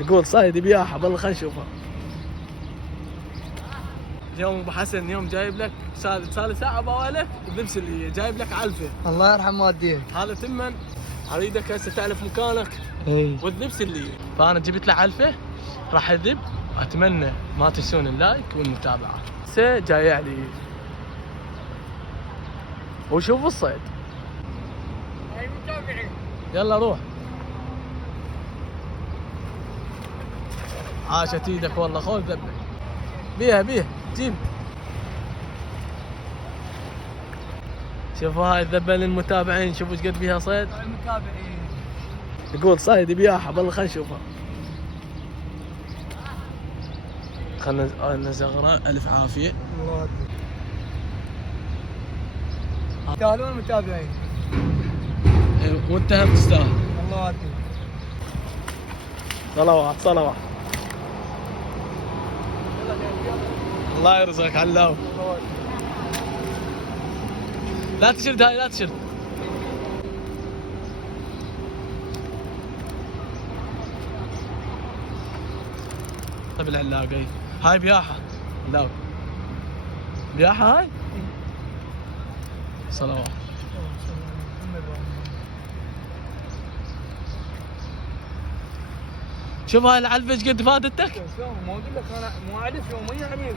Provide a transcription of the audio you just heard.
يقول صايد بياحة بالله خلينا نشوفها. اليوم ابو حسن يوم جايب لك صار لي ساعة بوالف اللبس اللي جايب لك علفة. الله يرحم والديك. هذا تمن اريدك هسه تعرف مكانك اي واللبس اللي فانا جبت له علفة راح اذب. اتمنى ما تنسون اللايك والمتابعة. هسه جاي لي وشوف الصيد. هاي متابعين. يلا روح. عاشت ايدك والله خذ ذبك. بيها جيب. شوفوا هاي الذبة للمتابعين شوفوا ايش قد بيها صيد. المتابعين. يقول صيد بياحة بالله خلينا نشوفها. خلنا نزغره الف عافية. الله يوديك. يستاهلون المتابعين. وانت هم تستاهل. الله يوديك. صلوات. الله يرزقك علاو. لا تشرد هاي لا تشرد. طيب العلاقة هاي بياحة. لا بياحة هاي. صلوات. شوف هاي العلفة ايش قد فادتك. شلون ما اقول لك انا مو اعرف يوميا عليه.